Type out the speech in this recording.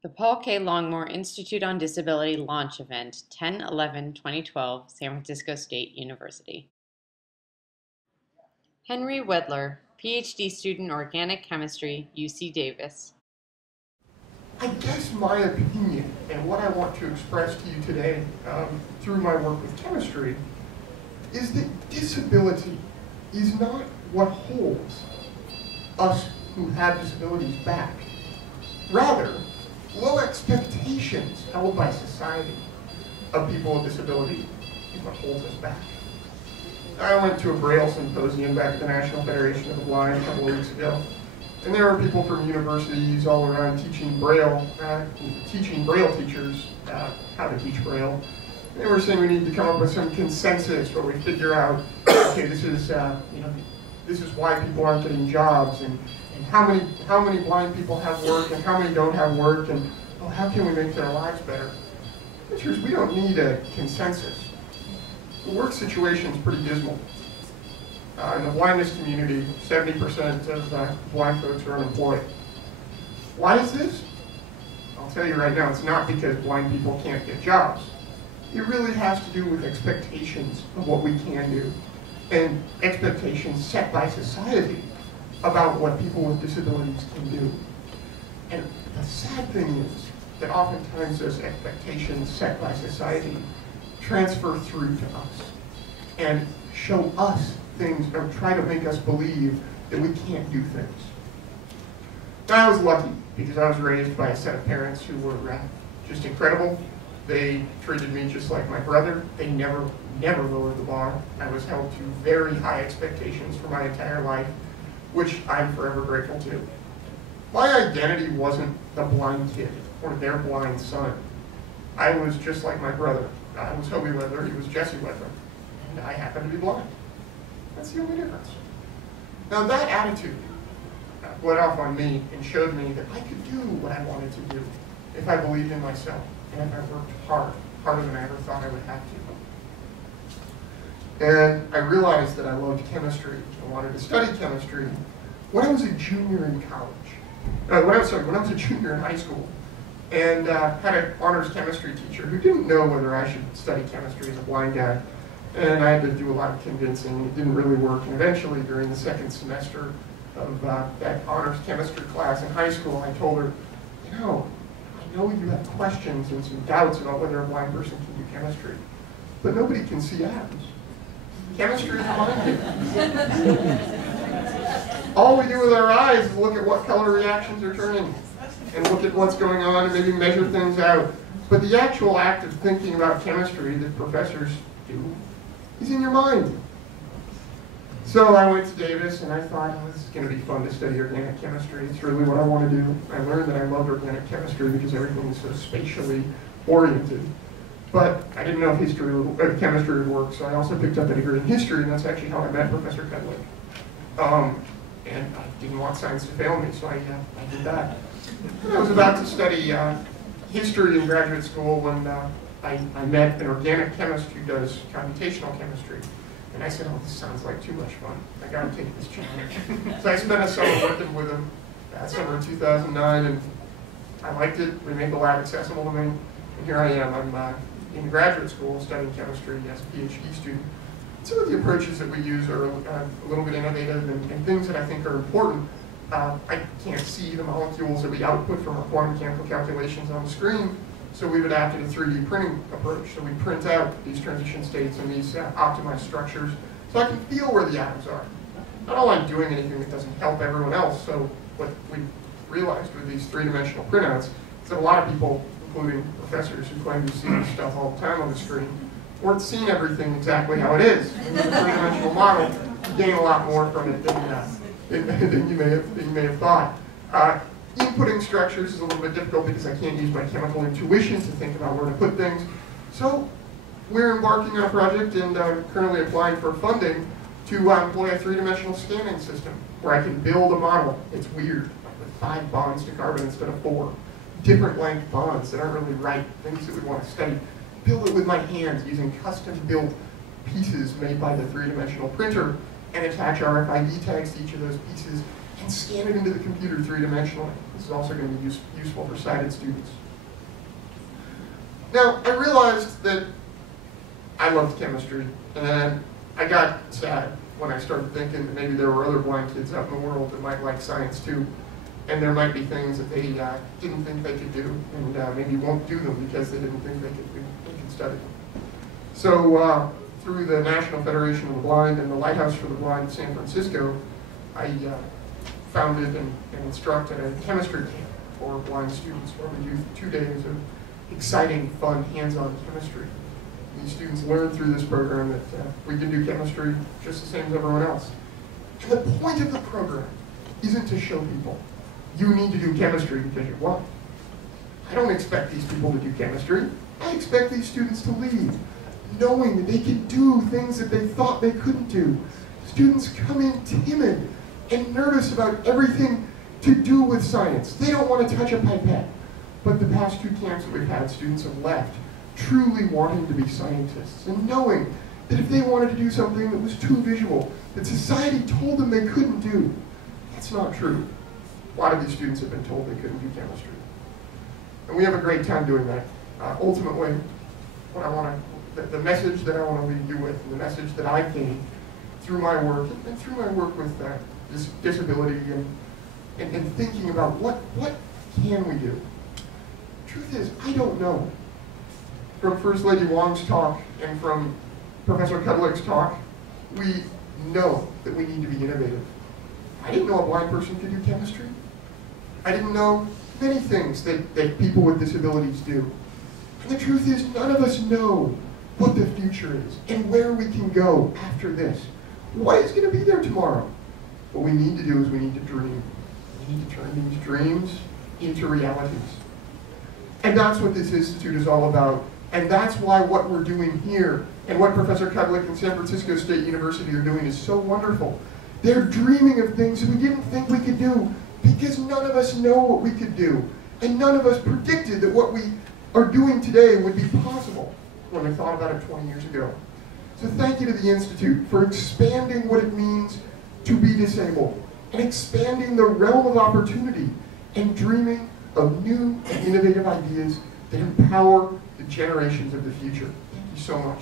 The Paul K. Longmore Institute on Disability launch event, 10/11/2012, San Francisco State University. Henry Wedler, PhD student, Organic Chemistry, UC Davis. I guess my opinion and what I want to express to you today through my work with chemistry is that disability is not what holds us who have disabilities back. Rather, low expectations held by society of people with disability is what holds us back. I went to a Braille symposium back at the National Federation of the Blind a couple of weeks ago, and there were people from universities all around teaching Braille teachers how to teach Braille. And they were saying we need to come up with some consensus where we figure out, okay, this is why people aren't getting jobs, and how many blind people have work, and how many don't have work, and well, how can we make their lives better? The truth is, we don't need a consensus. The work situation is pretty dismal. In the blindness community, 70% of blind folks are unemployed. Why is this? I'll tell you right now, it's not because blind people can't get jobs. It really has to do with expectations of what we can do, and expectations set by society about what people with disabilities can do. And the sad thing is that oftentimes those expectations set by society transfer through to us and show us things, or try to make us believe that we can't do things. Now, I was lucky because I was raised by a set of parents who were just incredible. They treated me just like my brother. They never lowered the bar. I was held to very high expectations for my entire life, which I'm forever grateful to. My identity wasn't the blind kid or their blind son. I was just like my brother. I was Hoby Wedler, he was Jesse Wedler, and I happen to be blind. That's the only difference. Now that attitude went off on me and showed me that I could do what I wanted to do if I believed in myself and if I worked hard, harder than I ever thought I would have to. And I realized that I loved chemistry. I wanted to study chemistry when I was a junior in college. When I was a junior in high school, and had an honors chemistry teacher who didn't know whether I should study chemistry as a blind guy. And I had to do a lot of convincing. It didn't really work. And eventually, during the second semester of that honors chemistry class in high school, I told her, I know you have questions and some doubts about whether a blind person can do chemistry, but nobody can see atoms. Chemistry is blinding. All we do with our eyes is look at what color reactions are turning and look at what's going on and maybe measure things out. But the actual act of thinking about chemistry that professors do is in your mind. So I went to Davis and I thought, oh, this is going to be fun to study organic chemistry. It's really what I want to do. I learned that I loved organic chemistry because everything is so spatially oriented. But I didn't know if chemistry would work, so I also picked up a degree in history, and that's actually how I met Professor Kedlick. And I didn't want science to fail me, so I did that. And I was about to study history in graduate school when I met an organic chemist who does computational chemistry. And I said, oh, this sounds like too much fun. I got to take this challenge. So I spent a summer working with him that summer in 2009, and I liked it. We made the lab accessible to me. And here I am. I'm in graduate school studying chemistry as a PhD student. Some of the approaches that we use are a little bit innovative and things that I think are important. I can't see the molecules that we output from our quantum mechanical calculations on the screen, so we've adapted a 3D printing approach. So we print out these transition states and these optimized structures so I can feel where the atoms are. Not all I'm doing anything that doesn't help everyone else. So what we realized with these three-dimensional printouts is that a lot of people, including professors who claim to see this stuff all the time on the screen, weren't seeing everything exactly how it is. In the three-dimensional model, you gain a lot more from it than you may have thought. Inputting structures is a little bit difficult because I can't use my chemical intuition to think about where to put things. So we're embarking on a project and currently applying for funding to employ a three-dimensional scanning system where I can build a model. It's weird, with 5 bonds to carbon instead of 4. Different length bonds that aren't really right, things that we want to study. Build it with my hands using custom-built pieces made by the three-dimensional printer and attach RFID tags to each of those pieces and scan it into the computer three-dimensionally. This is also going to be useful for sighted students. Now, I realized that I loved chemistry, and I got sad when I started thinking that maybe there were other blind kids out in the world that might like science too, and there might be things that they didn't think they could do, and maybe won't do them because they didn't think they could study them. So through the National Federation of the Blind and the Lighthouse for the Blind in San Francisco, I founded and instructed a chemistry camp for blind students where we do 2 days of exciting, fun, hands-on chemistry. These students learn through this program that we can do chemistry just the same as everyone else. And the point of the program isn't to show people, you need to do chemistry because you're blind. I don't expect these people to do chemistry. I expect these students to leave knowing that they can do things that they thought they couldn't do. Students come in timid and nervous about everything to do with science. They don't want to touch a pipette. But the past 2 camps that we've had, students have left truly wanting to be scientists and knowing that if they wanted to do something that was too visual, that society told them they couldn't do. That's not true. A lot of these students have been told they couldn't do chemistry. And we have a great time doing that. Ultimately, what I want to, the message that I want to leave you with, and the message that I've gained through my work, and through my work with this disability and thinking about what can we do? Truth is, I don't know. From First Lady Wong's talk and from Professor Kudlick's talk, we know that we need to be innovative. I didn't know a blind person could do chemistry. I didn't know many things that people with disabilities do. And the truth is, none of us know what the future is and where we can go after this. What is going to be there tomorrow? What we need to do is we need to dream. We need to turn these dreams into realities. And that's what this institute is all about. And that's why what we're doing here and what Professor Kudlick and San Francisco State University are doing is so wonderful. They're dreaming of things that we didn't think we could do because none of us know what we could do. And none of us predicted that what we are doing today would be possible when we thought about it 20 years ago. So thank you to the Institute for expanding what it means to be disabled and expanding the realm of opportunity and dreaming of new and innovative ideas that empower the generations of the future. Thank you so much.